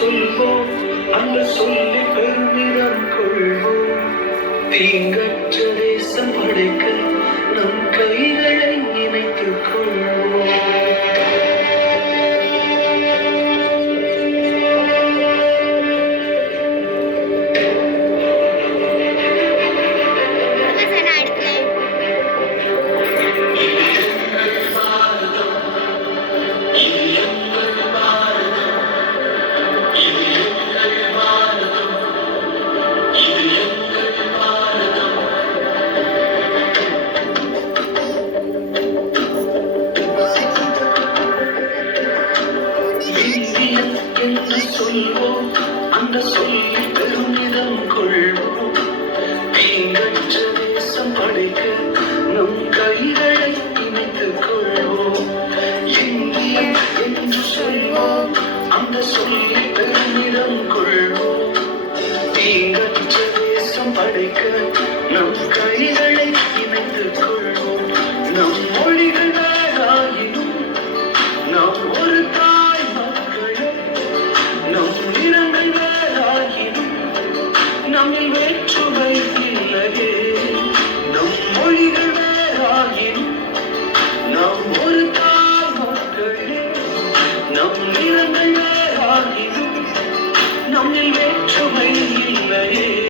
சொல்வோம் அந்த சொல்லி பெருமிதம் கொள்வோம். தீங்கற்ற தேசம் படைக்க நம் கைகளை இணைத்துக் கொள்வோம். என்று சொல்வோம் அந்த சொல்லி பெருமிதம் கொள்வோம். தீங்கற்ற தேசம் படைக்க நம் கைகளை இணைத்துக் கொள்வோம். இந்தியன் என்று சொல்வோம் அந்த சொல்லி பெருமிதம் கொள்வோம். தீங்கற்ற தேசம் படைக்க நம் கைகளை